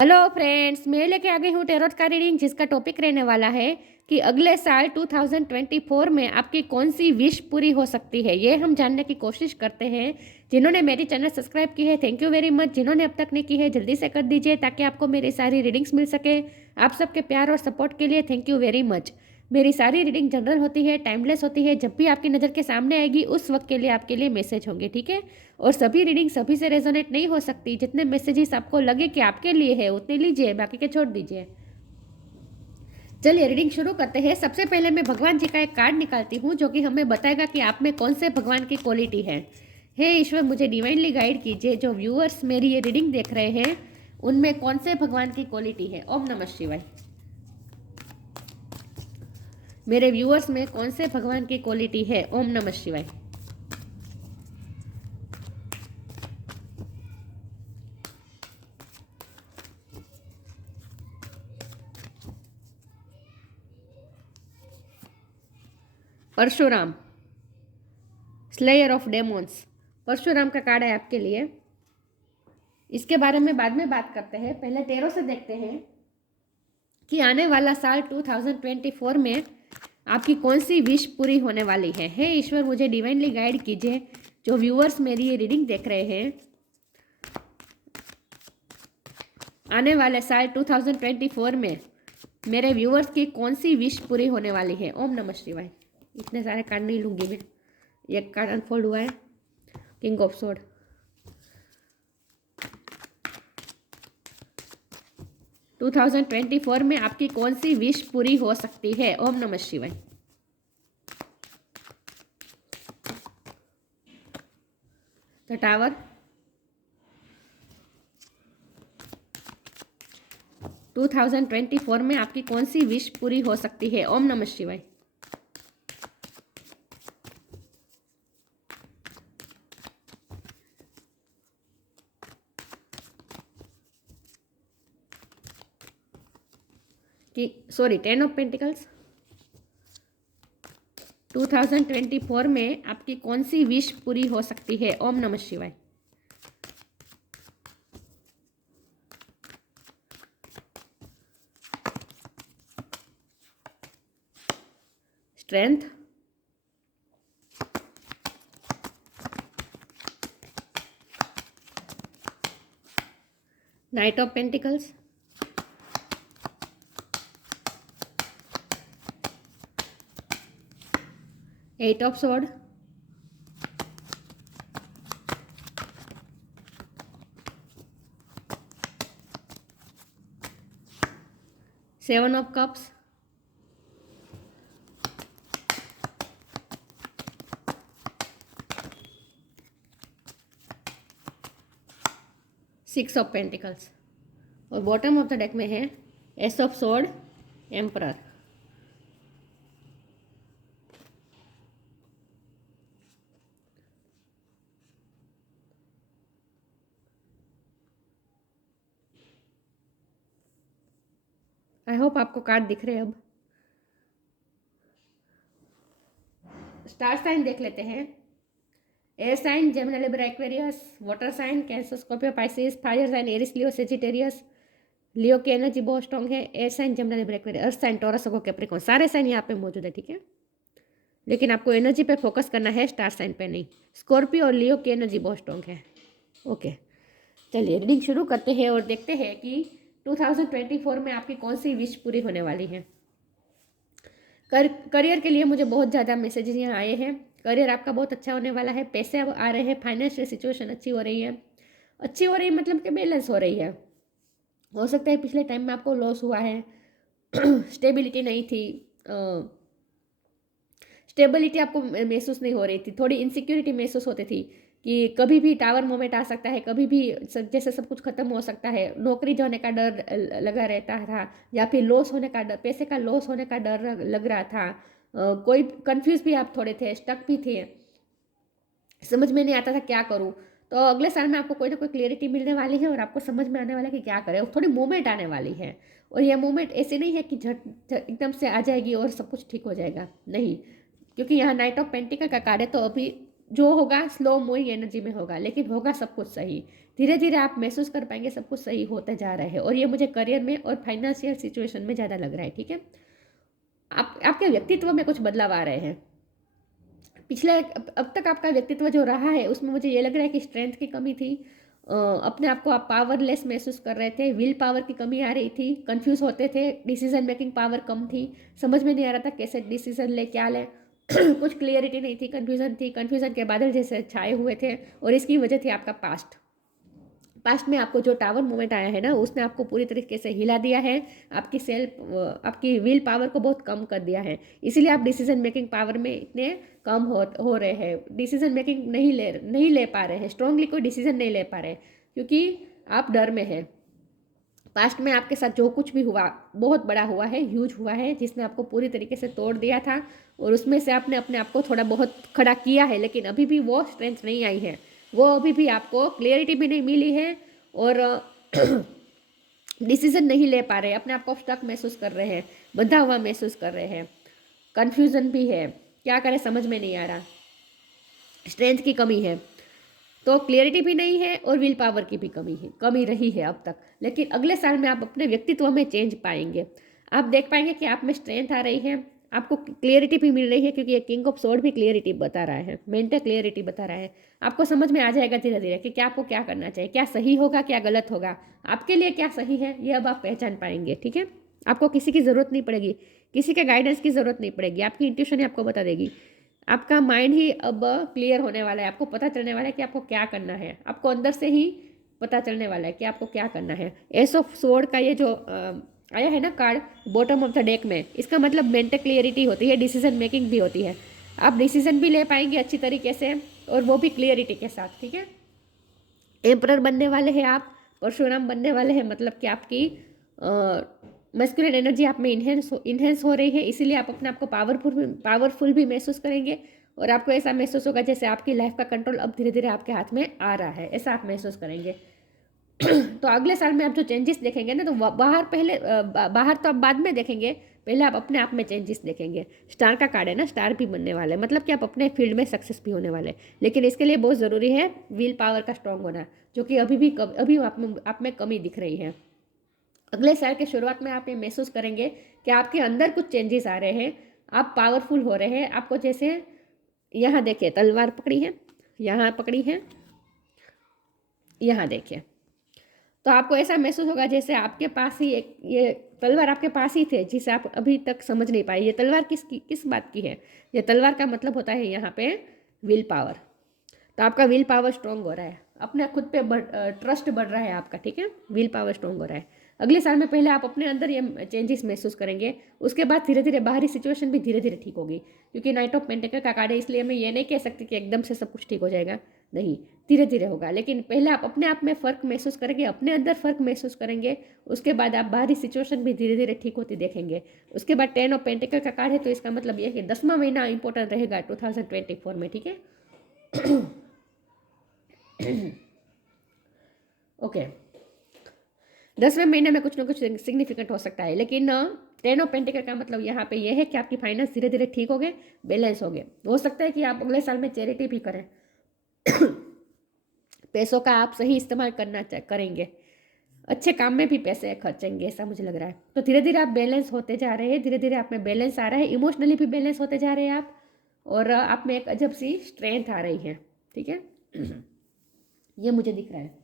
Hello friends, मैं लेके आ गई हूँ टेरोट का रीडिंग जिसका टॉपिक रहने वाला है कि अगले साल 2024 में आपकी कौन सी विश पूरी हो सकती है। ये हम जानने की कोशिश करते हैं। जिन्होंने मेरी चैनल सब्सक्राइब की है, थैंक यू वेरी मच। जिन्होंने अब तक नहीं की है, जल्दी से कर दीजिए ताकि आपको मेरी सारी रीडिंग्स मिल सके। आप सबके प्यार और सपोर्ट के लिए थैंक यू वेरी मच। मेरी सारी रीडिंग जनरल होती है, टाइमलेस होती है। जब भी आपकी नज़र के सामने आएगी उस वक्त के लिए आपके लिए मैसेज होंगे, ठीक है। और सभी रीडिंग सभी से रेजोनेट नहीं हो सकती। जितने मैसेजेस आपको लगे कि आपके लिए है उतने लीजिए, बाकी के छोड़ दीजिए। चलिए रीडिंग शुरू करते हैं। सबसे पहले मैं भगवान जी का एक कार्ड निकालती हूँ जो कि हमें बताएगा कि आप में कौन से भगवान की क्वालिटी है। हे ईश्वर, मुझे डिवाइनली गाइड कीजिए। जो व्यूअर्स मेरी ये रीडिंग देख रहे हैं उनमें कौन से भगवान की क्वालिटी है। ओम नमः शिवाय। मेरे व्यूअर्स में कौन से भगवान की क्वालिटी है। ओम नमः शिवाय। Parashuram, slayer of demons. Parashuram का कार्ड है आपके लिए। इसके बारे में बाद में बात करते हैं। पहले टेरो से देखते हैं कि आने वाला साल 2024 में आपकी कौन सी विश पूरी होने वाली है। हे ईश्वर, मुझे डिवाइनली गाइड कीजिए। जो व्यूअर्स मेरी ये रीडिंग देख रहे हैं, आने वाले साल 2024 में मेरे व्यूअर्स की कौन सी विश पूरी होने वाली है। ओम नमः शिवाय। इतने सारे कार्ड नहीं लूँगी मैं। एक कार्ड अनफोल्ड हुआ है, किंग ऑफ सोर्ड। टू 2024 में आपकी कौन सी विश पूरी हो सकती है। ओम नमः शिवाय। द टावर, 2024 में आपकी कौन सी विश पूरी हो सकती है। ओम नमः शिवाय। कि सॉरी, 10 ऑफ पेंटिकल्स। 2024 में आपकी कौन सी विश पूरी हो सकती है। ओम नमः शिवाय। Strength, knight of pentacles, eight of sword, seven of cups, six of pentacles और बॉटम ऑफ द डेक में है ace of sword, emperor. I hope आपको कार्ड दिख रहे हैं। अब स्टार साइन देख लेते हैं। Air sign Gemini Libra Aquarius, water sign Cancer Scorpio Pisces, fire sign Aries Leo Sagittarius. Leo की एनर्जी बहुत स्ट्रॉन्ग है। Air sign Gemini Libra Aquarius, earth sign taurus Capricorn, सारे साइन यहाँ पे मौजूद है, ठीक है। लेकिन आपको एनर्जी पे फोकस करना है, स्टार साइन पे नहीं। स्कॉर्पियो और लियो की एनर्जी बहुत स्ट्रॉन्ग है। ओके, चलिए रीडिंग शुरू करते हैं और देखते हैं कि 2024 में आपकी कौन सी विश पूरी होने वाली है। करियर के लिए मुझे बहुत ज़्यादा मैसेजेस यहाँ आए हैं। करियर आपका बहुत अच्छा होने वाला है। पैसे अब आ रहे हैं। फाइनेंशियल सिचुएशन अच्छी हो रही है। अच्छी हो रही है मतलब कि बैलेंस हो रही है। हो सकता है पिछले टाइम में आपको लॉस हुआ है, स्टेबिलिटी नहीं थी, स्टेबिलिटी आपको महसूस नहीं हो रही थी, थोड़ी इनसिक्योरिटी महसूस होती थी कि कभी भी टावर मोमेंट आ सकता है, कभी भी जैसे सब कुछ खत्म हो सकता है। नौकरी जाने का डर लगा रहता था, या फिर लॉस होने का डर, पैसे का लॉस होने का डर लग रहा था। कोई कंफ्यूज भी आप थोड़े थे, स्टक भी थे, समझ में नहीं आता था क्या करूँ। तो अगले साल में आपको कोई ना कोई क्लियरिटी मिलने वाली है और आपको समझ में आने वाला है कि क्या करें। थोड़ी मूवमेंट आने वाली है और यह मूवमेंट ऐसी नहीं है कि झट एकदम से आ जाएगी और सब कुछ ठीक हो जाएगा, नहीं। क्योंकि यहाँ नाइट ऑफ पेंटिकल का कार्ड है, तो अभी जो होगा स्लो मूविंग एनर्जी में होगा, लेकिन होगा सब कुछ सही। धीरे धीरे आप महसूस कर पाएंगे सब कुछ सही होते जा रहे हैं, और ये मुझे करियर में और फाइनेंशियल सिचुएशन में ज़्यादा लग रहा है। ठीक है, आप आपके व्यक्तित्व में कुछ बदलाव आ रहे हैं। पिछले अब तक आपका व्यक्तित्व जो रहा है उसमें मुझे ये लग रहा है कि स्ट्रेंथ की कमी थी, अपने आप को आप पावरलेस महसूस कर रहे थे, विल पावर की कमी आ रही थी, कंफ्यूज होते थे, डिसीजन मेकिंग पावर कम थी, समझ में नहीं आ रहा था कैसे डिसीजन ले क्या ले कुछ क्लियरिटी नहीं थी, कन्फ्यूजन थी, कन्फ्यूजन के बादल जैसे छाए हुए थे। और इसकी वजह थी आपका पास्ट में आपको जो टावर मूवमेंट आया है ना, उसने आपको पूरी तरीके से हिला दिया है, आपकी विल पावर को बहुत कम कर दिया है। इसीलिए आप डिसीजन मेकिंग पावर में इतने कम हो रहे हैं, डिसीजन मेकिंग नहीं ले पा रहे हैं, स्ट्रांगली कोई डिसीजन नहीं ले पा रहे, क्योंकि आप डर में हैं। पास्ट में आपके साथ जो कुछ भी हुआ बहुत बड़ा हुआ है, ह्यूज हुआ है, जिसने आपको पूरी तरीके से तोड़ दिया था, और उसमें से आपने अपने आप को थोड़ा बहुत खड़ा किया है, लेकिन अभी भी वो स्ट्रेंथ नहीं आई है, वो अभी भी आपको क्लियरिटी भी नहीं मिली है, और डिसीजन नहीं ले पा रहे, अपने आप को स्टक महसूस कर रहे हैं, बंधा हुआ महसूस कर रहे हैं, कन्फ्यूज़न भी है, क्या करें समझ में नहीं आ रहा, स्ट्रेंथ की कमी है, तो क्लियरिटी भी नहीं है, और विल पावर की भी कमी रही है अब तक। लेकिन अगले साल में आप अपने व्यक्तित्व में चेंज पाएंगे, आप देख पाएंगे कि आप में स्ट्रेंथ आ रही है, आपको क्लियरिटी भी मिल रही है, क्योंकि ये किंग ऑफ स्वॉर्ड भी क्लियरिटी बता रहा है, मेंटल क्लियरिटी बता रहा है। आपको समझ में आ जाएगा धीरे धीरे कि क्या आपको क्या करना चाहिए, क्या सही होगा क्या गलत होगा, आपके लिए क्या सही है ये अब आप पहचान पाएंगे। ठीक है, आपको किसी की ज़रूरत नहीं पड़ेगी, किसी के गाइडेंस की ज़रूरत नहीं पड़ेगी, आपकी इंट्यूशन ही आपको बता देगी। आपका माइंड ही अब क्लियर होने वाला है, आपको पता चलने वाला है कि आपको क्या करना है, आपको अंदर से ही पता चलने वाला है कि आपको क्या करना है। एस ऑफ स्वॉर्ड का ये जो आया है ना card bottom of the deck में, इसका मतलब मेंटल क्लियरिटी होती है, डिसीजन मेकिंग भी होती है, आप डिसीजन भी ले पाएंगे अच्छी तरीके से, और वो भी क्लियरिटी के साथ। ठीक है, एम्परर बनने वाले हैं आप, परशुराम बनने वाले हैं, मतलब कि आपकी मस्कुलिन एनर्जी आप में इन्हेंस हो रही है, इसीलिए आप अपने आप को पावरफुल भी महसूस करेंगे, और आपको ऐसा महसूस होगा जैसे आपकी लाइफ का कंट्रोल अब धीरे धीरे आपके हाथ में आ रहा है, ऐसा आप महसूस करेंगे। तो अगले साल में आप जो चेंजेस देखेंगे ना, तो बाहर तो आप बाद में देखेंगे, पहले आप अपने आप में चेंजेस देखेंगे। स्टार का कार्ड है ना, स्टार भी बनने वाला है, मतलब कि आप अपने फील्ड में सक्सेस भी होने वाले, लेकिन इसके लिए बहुत ज़रूरी है विल पावर का स्ट्रांग होना, जो कि अभी आप में कमी दिख रही है। अगले साल के शुरुआत में आप ये महसूस करेंगे कि आपके अंदर कुछ चेंजेस आ रहे हैं, आप पावरफुल हो रहे हैं, आपको जैसे यहाँ देखिए तलवार पकड़ी है, यहाँ पकड़ी है, यहाँ देखिए, तो आपको ऐसा महसूस होगा जैसे आपके पास ही एक ये तलवार आपके पास ही थे, जिसे आप अभी तक समझ नहीं पाए। ये तलवार किस बात की है, ये तलवार का मतलब होता है यहाँ पे विल पावर। तो आपका विल पावर स्ट्रॉन्ग हो रहा है, अपने खुद पे ट्रस्ट बढ़ रहा है आपका। ठीक है, विल पावर स्ट्रॉन्ग हो रहा है। अगले साल में पहले आप अपने अंदर ये चेंजेस महसूस करेंगे, उसके बाद धीरे धीरे बाहरी सिचुएशन भी धीरे धीरे ठीक होगी, क्योंकि नाइट ऑफ पेंटिकल का कार्ड है, इसलिए मैं ये नहीं कह सकती कि एकदम से सब कुछ ठीक हो जाएगा, नहीं, धीरे धीरे होगा। लेकिन पहले आप अपने आप में फ़र्क महसूस करेंगे, अपने अंदर फ़र्क महसूस करेंगे, उसके बाद आप बाहरी सिचुएशन भी धीरे धीरे ठीक होती देखेंगे। उसके बाद 10 ऑफ पेंटिकल का कार्ड है, तो इसका मतलब ये है कि 10वां महीना इंपॉर्टेंट रहेगा 2024 में। ठीक है, ओके, 10वें महीने में कुछ ना कुछ सिग्निफिकेंट हो सकता है, लेकिन 10 ऑफ पेंटिकल का मतलब यहाँ पे ये है कि आपकी फाइनेंस धीरे धीरे ठीक हो गए, बैलेंस हो गए। हो सकता है कि आप अगले साल में चैरिटी भी करें, पैसों का आप सही इस्तेमाल करेंगे, अच्छे काम में भी पैसे खर्चेंगे, ऐसा मुझे लग रहा है। तो धीरे धीरे आप बैलेंस होते जा रहे हैं, धीरे धीरे आप में बैलेंस आ रहा है, इमोशनली भी बैलेंस होते जा रहे हैं आप, और आप में एक अजब सी स्ट्रेंथ आ रही है। ठीक है, ये मुझे दिख रहा है।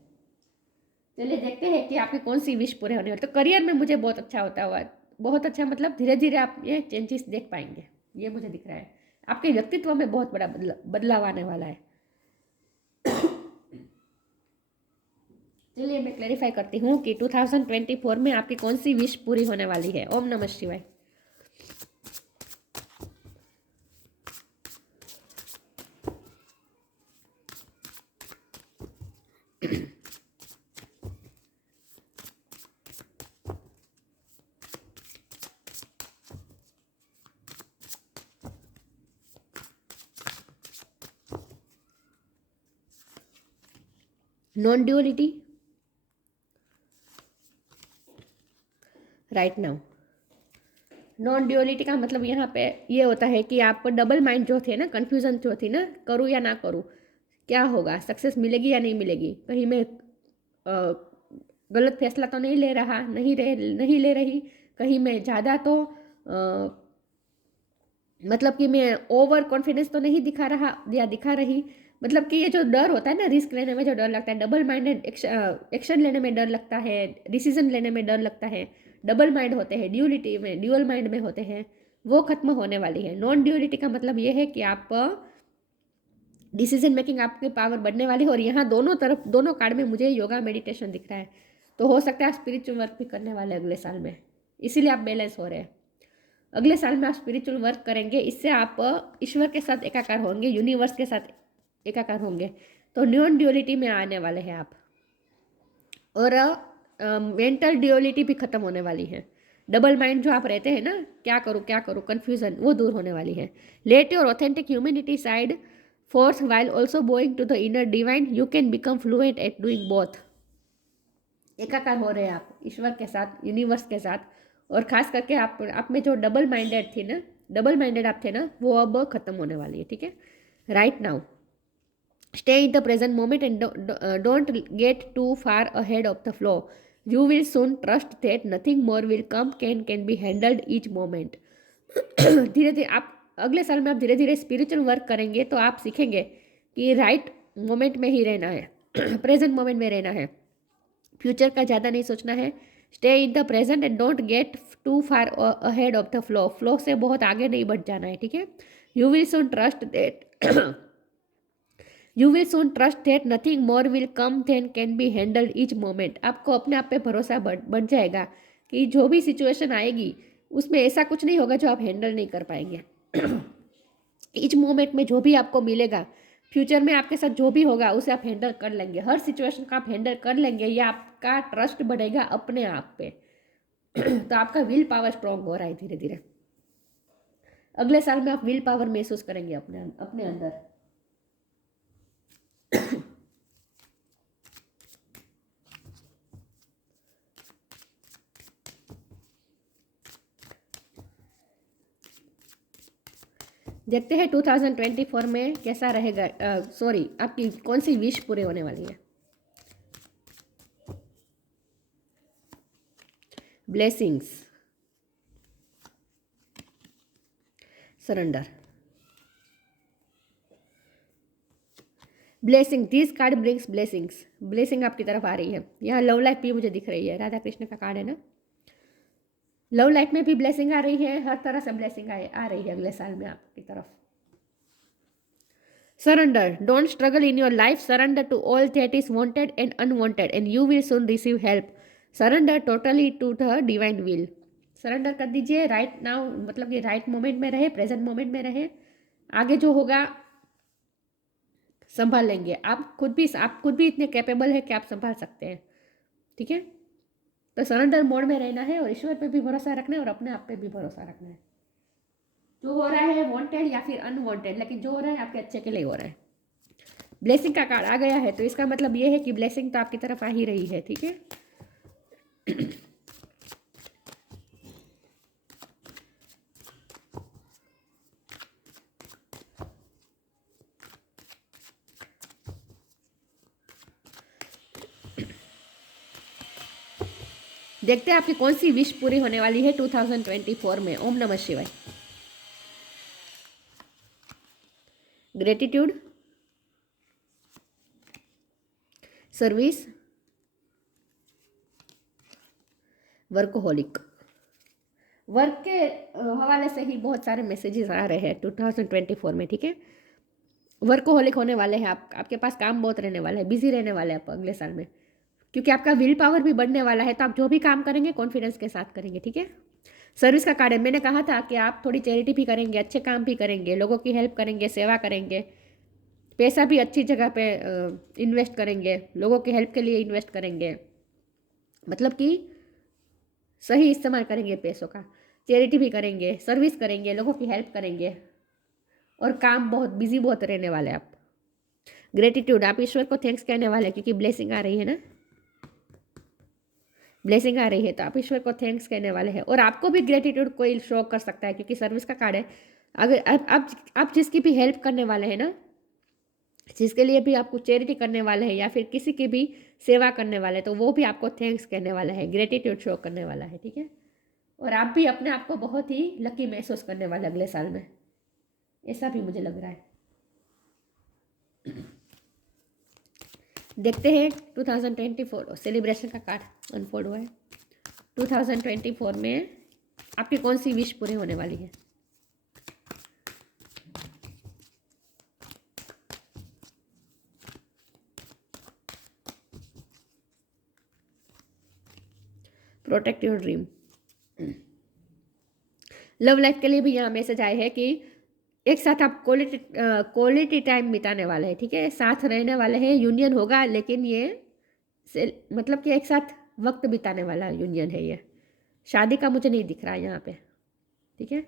चलिए देखते हैं कि आपके कौन सी विश पूरे होने वाले। तो करियर में मुझे बहुत अच्छा होता हुआ, बहुत अच्छा, मतलब धीरे धीरे आप ये चेंजेस देख पाएंगे, ये मुझे दिख रहा है। आपके व्यक्तित्व में बहुत बड़ा बदलाव आने वाला है। चलिए मैं क्लैरिफाई करती हूँ कि 2024 में आपकी कौन सी विश पूरी होने वाली है। ओम नमः शिवाय। Non duality right now, non duality का मतलब यहाँ पे ये होता है कि आप डबल माइंड जो थे ना, कन्फ्यूजन जो थी ना, करूँ या ना करूँ, क्या होगा, सक्सेस मिलेगी या नहीं मिलेगी, कहीं मैं गलत फैसला तो नहीं ले रहा, नहीं ले रही, कहीं मैं ज़्यादा तो मतलब कि मैं ओवर कॉन्फिडेंस तो नहीं दिखा रहा या दिखा रही। मतलब कि ये जो डर होता है ना, रिस्क लेने में जो डर लगता है, डबल माइंडेड एक्शन लेने में डर लगता है, डिसीजन लेने में डर लगता है, डबल माइंड होते हैं, ड्यूअलिटी में, ड्यूअल माइंड में होते हैं, वो खत्म होने वाली है। नॉन ड्यूअलिटी का मतलब ये है कि आप डिसीजन मेकिंग आपकी पावर बढ़ने वाली है। और यहाँ दोनों तरफ, दोनों कार्ड में मुझे योगा मेडिटेशन दिख रहा है, तो हो सकता है आप स्पिरिचुअल वर्क भी करने वाले अगले साल में, इसीलिए आप बैलेंस हो रहे हैं। अगले साल में आप स्पिरिचुअल वर्क करेंगे, इससे आप ईश्वर के साथ एकाकार होंगे, यूनिवर्स के साथ एकाकार होंगे, तो नॉन ड्यूअलिटी में आने वाले हैं आप। और मेंटल ड्यूअलिटी भी खत्म होने वाली है। डबल माइंड जो आप रहते हैं ना, क्या करूँ कन्फ्यूजन, वो दूर होने वाली है। Let your authentic humanity side force while also bowing to the inner divine, you can become fluent at doing both। एकाकार हो रहे हैं आप ईश्वर के साथ, यूनिवर्स के साथ। और खास करके आप में जो डबल माइंडेड थी ना, डबल माइंडेड आप थे ना, वो अब खत्म होने वाली है, ठीक है। Right now stay in the present moment and don't get too far ahead of the flow. You will soon trust that nothing more will come can be handled each moment. धीरे धीरे आप अगले साल में आप धीरे धीरे स्पिरिचुअल वर्क करेंगे, तो आप सीखेंगे कि राइट मोमेंट में ही रहना है, प्रेजेंट मोमेंट में रहना है, फ्यूचर का ज़्यादा नहीं सोचना है। Stay in the present and don't get too far ahead of the flow. Flow से बहुत आगे नहीं बढ़ जाना है, ठीक है। You will soon trust that you will soon trust that nothing more will come than can be handled each moment. आपको अपने आप पे भरोसा बढ़ जाएगा कि जो भी सिचुएशन आएगी उसमें ऐसा कुछ नहीं होगा जो आप हैंडल नहीं कर पाएंगे। ईच मोमेंट में जो भी आपको मिलेगा, फ्यूचर में आपके साथ जो भी होगा, उसे आप हैंडल कर लेंगे, हर सिचुएशन का आप हैंडल कर लेंगे। ये आपका ट्रस्ट बढ़ेगा अपने आप पे। तो आपका विल पावर स्ट्रॉन्ग हो रहा है धीरे धीरे। अगले साल में आप विल पावर महसूस करेंगे अपने अपने अंदर। देखते हैं 2024 में कैसा रहेगा। सॉरी, आपकी कौन सी विश पूरे होने वाली है। Blessings, surrender, blessing, this card brings blessings. Blessing आपकी तरफ आ रही है। यहाँ लव लाइफ भी मुझे दिख रही है, राधा कृष्ण का कार्ड है ना। लव लाइफ में भी ब्लेसिंग आ रही है, हर तरह से ब्लेसिंग आ रही है अगले साल में आपकी तरफ। Surrender, don't struggle in your life, surrender to all that is wanted and unwanted and you will soon receive help. Surrender totally to the divine will. Surrender कर दीजिए राइट नाउ, मतलब कि राइट मोमेंट में रहे, present moment में रहे। आगे जो होगा संभाल लेंगे। आप खुद भी इतने कैपेबल है कि आप संभाल सकते हैं, ठीक है। तो सरेंडर मोड में रहना है और ईश्वर पे भी भरोसा रखना है और अपने आप पे भी भरोसा रखना है। जो हो रहा है वांटेड या फिर अनवांटेड, लेकिन जो हो रहा है आपके अच्छे के लिए हो रहा है। ब्लेसिंग का कार्ड आ गया है, तो इसका मतलब ये है कि ब्लेसिंग तो आपकी तरफ आ ही रही है, ठीक है। देखते हैं आपकी कौन सी विश पूरी होने वाली है 2024 में। ओम नमः शिवाय। Gratitude, service, workaholic. वर्क के हवाले से ही बहुत सारे मैसेजेस आ रहे हैं 2024 में, ठीक है। वर्कोहोलिक होने वाले हैं आप, आपके पास काम बहुत रहने वाला है, बिजी रहने वाले हैं आप अगले साल में, क्योंकि आपका विल पावर भी बढ़ने वाला है। तो आप जो भी काम करेंगे कॉन्फिडेंस के साथ करेंगे, ठीक है। सर्विस का कार्ड है, मैंने कहा था कि आप थोड़ी चैरिटी भी करेंगे, अच्छे काम भी करेंगे, लोगों की हेल्प करेंगे, सेवा करेंगे, पैसा भी अच्छी जगह पे इन्वेस्ट करेंगे, लोगों की हेल्प के लिए इन्वेस्ट करेंगे, मतलब कि सही इस्तेमाल करेंगे पैसों का। चैरिटी भी करेंगे, सर्विस करेंगे, लोगों की हेल्प करेंगे, और काम बहुत बिजी बहुत रहने वाले आप। ग्रेटिट्यूड, आप ईश्वर को थैंक्स कहने वाले, क्योंकि ब्लेसिंग आ रही है ना। ब्लेसिंग आ रही है तो आप ईश्वर को थैंक्स कहने वाले हैं। और आपको भी ग्रेटिट्यूड कोई शो कर सकता है क्योंकि सर्विस का कार्ड है। अगर आप जिसकी भी हेल्प करने वाले हैं ना, जिसके लिए भी आपको चैरिटी करने वाले हैं या फिर किसी की भी सेवा करने वाले हैं, तो वो भी आपको थैंक्स कहने वाला है, ग्रेटिट्यूड शो करने वाला है, ठीक है। और आप भी अपने आप को बहुत ही लकी महसूस करने वाले अगले साल में, ऐसा भी मुझे लग रहा है। देखते हैं 2024 सेलिब्रेशन का कार्ड अनफोल्ड हुआ है। 2024 में आपकी कौन सी विश पूरी होने वाली है। Protect your dream. Love life के लिए भी यहाँ मैसेज आए हैं कि एक साथ आप क्वालिटी टाइम बिताने वाले हैं, ठीक है, साथ रहने वाले हैं, यूनियन होगा, लेकिन ये मतलब कि एक साथ वक्त बिताने वाला यूनियन है। ये शादी का मुझे नहीं दिख रहा है यहाँ पे, ठीक है।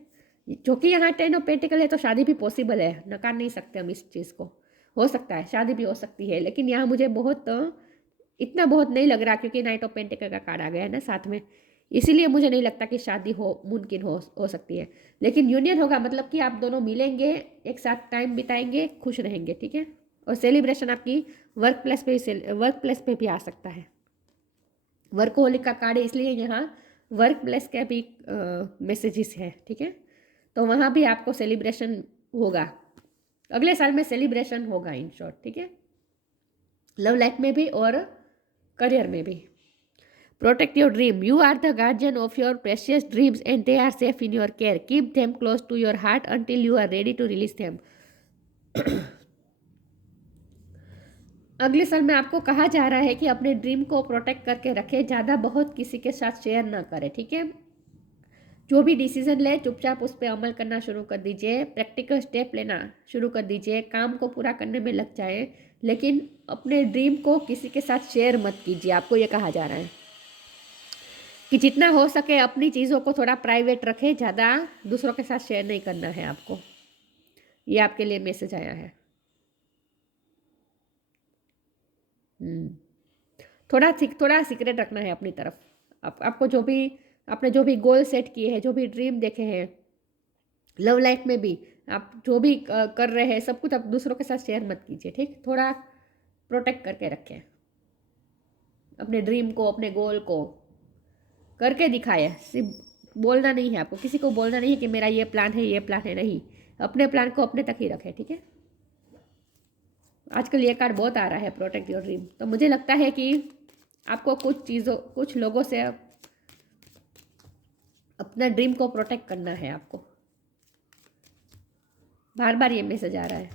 जो कि यहाँ 10 ऑफ पेंटिकल है तो शादी भी पॉसिबल है, नकार नहीं सकते हम इस चीज़ को। हो सकता है शादी भी हो सकती है, लेकिन यहाँ मुझे इतना बहुत नहीं लग रहा क्योंकि नाइट ऑफ पेंटिकल का कार्ड आ गया है ना साथ में, इसीलिए मुझे नहीं लगता कि शादी मुमकिन हो सकती है। लेकिन यूनियन होगा, मतलब कि आप दोनों मिलेंगे, एक साथ टाइम बिताएंगे, खुश रहेंगे, ठीक है। और सेलिब्रेशन आपकी वर्क प्लेस पे भी आ सकता है। वर्कहोलिक का कार्ड है, इसलिए यहाँ वर्क प्लेस के भी मैसेजेस है, ठीक है। तो वहाँ भी आपको सेलिब्रेशन होगा, अगले साल में सेलिब्रेशन होगा इन शॉर्ट, ठीक है। लव लाइफ में भी और करियर में भी। Protect your dream. You are the guardian of your precious dreams and they are safe in your care. Keep them close to your heart until you are ready to release them. अगले साल में आपको कहा जा रहा है कि अपने ड्रीम को प्रोटेक्ट करके रखें, ज़्यादा बहुत किसी के साथ शेयर ना करें, ठीक है। जो भी डिसीजन ले चुपचाप उस पर अमल करना शुरू कर दीजिए, प्रैक्टिकल स्टेप लेना शुरू कर दीजिए, काम को पूरा करने में लग जाए, लेकिन अपने ड्रीम को किसी के साथ शेयर मत कीजिए। आपको ये कहा जा रहा है कि जितना हो सके अपनी चीज़ों को थोड़ा प्राइवेट रखें, ज़्यादा दूसरों के साथ शेयर नहीं करना है आपको। ये आपके लिए मैसेज आया है। थोड़ा सीक्रेट रखना है अपनी तरफ। आपको आपने जो भी गोल सेट किए हैं, जो भी ड्रीम देखे हैं, लव लाइफ में भी आप जो भी कर रहे हैं, सब कुछ आप दूसरों के साथ शेयर मत कीजिए, ठीक। थोड़ा प्रोटेक्ट करके रखें अपने ड्रीम को, अपने गोल को, करके दिखाए। सिर्फ बोलना नहीं है आपको, किसी को बोलना नहीं है कि मेरा ये प्लान है, ये प्लान है, नहीं। अपने प्लान को अपने तक ही रखें, ठीक है। आजकल ये कार्ड बहुत आ रहा है, प्रोटेक्ट योर ड्रीम। तो मुझे लगता है कि आपको कुछ लोगों से अपना ड्रीम को प्रोटेक्ट करना है आपको। बार बार ये मैसेज आ रहा है।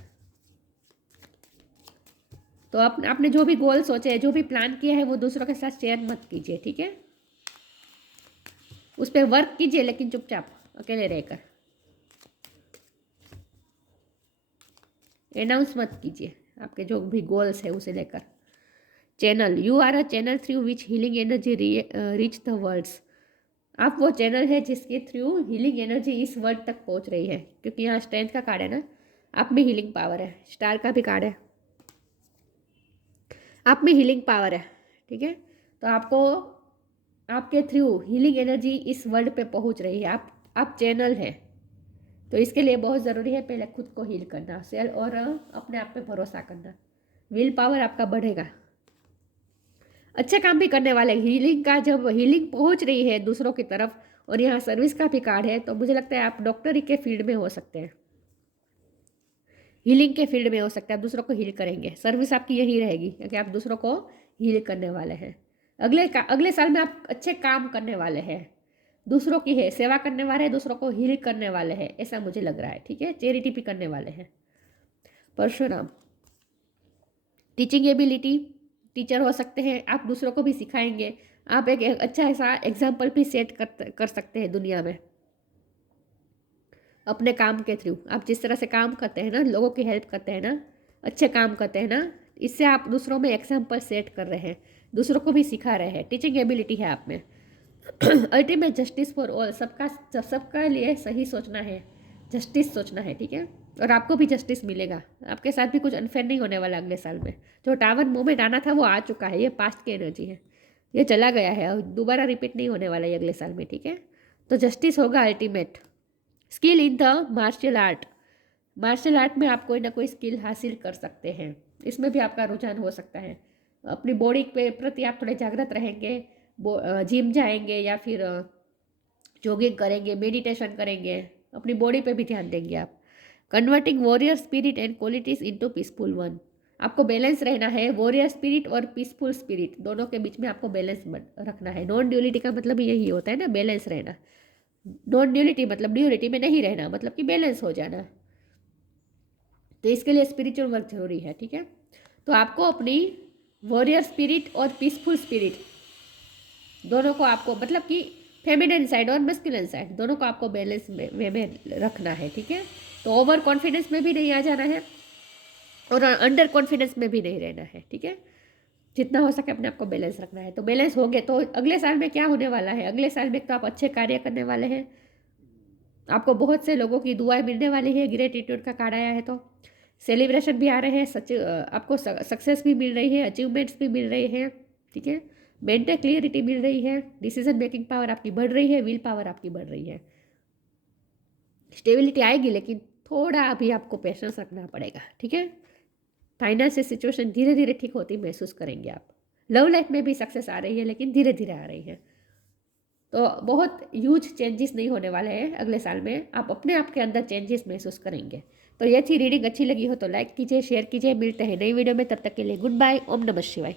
तो आपने जो भी गोल सोचे, जो भी प्लान किया है, वो दूसरों के साथ शेयर मत कीजिए, ठीक है। उस पर वर्क कीजिए, लेकिन चुपचाप अकेले रहकर। अनाउंस मत कीजिए आपके जो भी गोल्स है उसे लेकर। Channel. You are a channel through which healing energy reach the worlds. आप वो चैनल है जिसके थ्रू हीलिंग एनर्जी इस वर्ल्ड तक पहुंच रही है, क्योंकि यहाँ स्ट्रेंथ का कार्ड है ना, आप में हीलिंग पावर है। स्टार का भी कार्ड है, आप में हीलिंग पावर है, ठीक है। तो आपके थ्रू हीलिंग एनर्जी इस वर्ल्ड पे पहुंच रही है। आप चैनल हैं, तो इसके लिए बहुत ज़रूरी है पहले खुद को हील करना, सेल्फ और अपने आप पे भरोसा करना। विल पावर आपका बढ़ेगा, अच्छे काम भी करने वाले। हीलिंग का जब हीलिंग पहुंच रही है दूसरों की तरफ, और यहाँ सर्विस का भी कार्ड है, तो मुझे लगता है आप डॉक्टरी के फील्ड में हो सकते हैं, हीलिंग के फील्ड में हो सकते हैं, आप दूसरों को हील करेंगे। सर्विस आपकी यही रहेगी क्योंकि आप दूसरों को हील करने वाले हैं। अगले साल में आप अच्छे काम करने वाले हैं, दूसरों की है सेवा करने वाले हैं, दूसरों को हील करने वाले हैं, ऐसा मुझे लग रहा है, ठीक है। चैरिटी भी करने वाले हैं। परशुराम। टीचिंग एबिलिटी, टीचर हो सकते हैं, आप दूसरों को भी सिखाएंगे। आप एक अच्छा ऐसा एग्जाम्पल भी सेट कर सकते हैं दुनिया में अपने काम के थ्रू। आप जिस तरह से काम करते हैं ना, लोगों की हेल्प करते हैं ना, अच्छे काम करते हैं ना, इससे आप दूसरों में एग्जाम्पल सेट कर रहे हैं, दूसरों को भी सिखा रहे हैं। टीचिंग एबिलिटी है आप में। अल्टीमेट जस्टिस फॉर ऑल, सबका लिए सही सोचना है, जस्टिस सोचना है, ठीक है। और आपको भी जस्टिस मिलेगा, आपके साथ भी कुछ अनफेयर नहीं होने वाला अगले साल में। जो टावर मोमेंट आना था वो आ चुका है, ये पास्ट की एनर्जी है। ये चला गया है और दोबारा रिपीट नहीं होने वाला है अगले साल में, ठीक है। तो जस्टिस होगा ultimate. Skill in the martial art, martial art में आप कोई ना कोई स्किल हासिल कर सकते हैं, इसमें भी आपका रुझान हो सकता है। अपनी बॉडी के प्रति आप थोड़े जागृत रहेंगे, जिम जाएंगे या फिर जॉगिंग करेंगे, मेडिटेशन करेंगे, अपनी बॉडी पे भी ध्यान देंगे आप। Converting warrior spirit and qualities into peaceful one, आपको बैलेंस रहना है, वॉरियर स्पिरिट और पीसफुल स्पिरिट दोनों के बीच में आपको बैलेंस रखना है। नॉन ड्यूलिटी का मतलब यही होता है ना, बैलेंस रहना। नॉन ड्यूलिटी मतलब ड्यूलिटी में नहीं रहना, मतलब कि बैलेंस हो जाना। तो इसके लिए स्पिरिचुअल वर्क जरूरी है, ठीक है। तो आपको अपनी वॉरियर स्पिरिट और पीसफुल स्पिरिट दोनों को आपको, मतलब कि फेमिनिन साइड और मस्कुलिन साइड दोनों को आपको बैलेंस में रखना है, ठीक है। तो ओवर कॉन्फिडेंस में भी नहीं आ जाना है और अंडर कॉन्फिडेंस में भी नहीं रहना है, ठीक है। जितना हो सके अपने आप को बैलेंस रखना है। तो बैलेंस हो गए तो अगले साल में क्या होने वाला है, अगले साल में तो आप अच्छे कार्य करने वाले हैं, आपको बहुत से लोगों की दुआएं मिलने वाली है। ग्रेटिट्यूड का कार्ड आया है तो सेलिब्रेशन भी आ रहे हैं, आपको सक्सेस भी मिल रही है, अचीवमेंट्स भी मिल रही है, ठीक है। मेंटल क्लियरिटी मिल रही है, डिसीजन मेकिंग पावर आपकी बढ़ रही है, विल पावर आपकी बढ़ रही है। स्टेबिलिटी आएगी लेकिन थोड़ा अभी आपको पेशेंस रखना पड़ेगा, ठीक है। फाइनेंशियल सिचुएशन धीरे धीरे ठीक होती महसूस करेंगे आप। लव लाइफ में भी सक्सेस आ रही है लेकिन धीरे धीरे आ रही है। तो बहुत ह्यूज चेंजेस नहीं होने वाले हैं अगले साल में, आप अपने आप के अंदर चेंजेस महसूस करेंगे। तो ये थी रीडिंग, अच्छी लगी हो तो लाइक कीजिए, शेयर कीजिए। मिलते हैं नई वीडियो में, तब तक के लिए गुड बाय। ओम नमः शिवाय।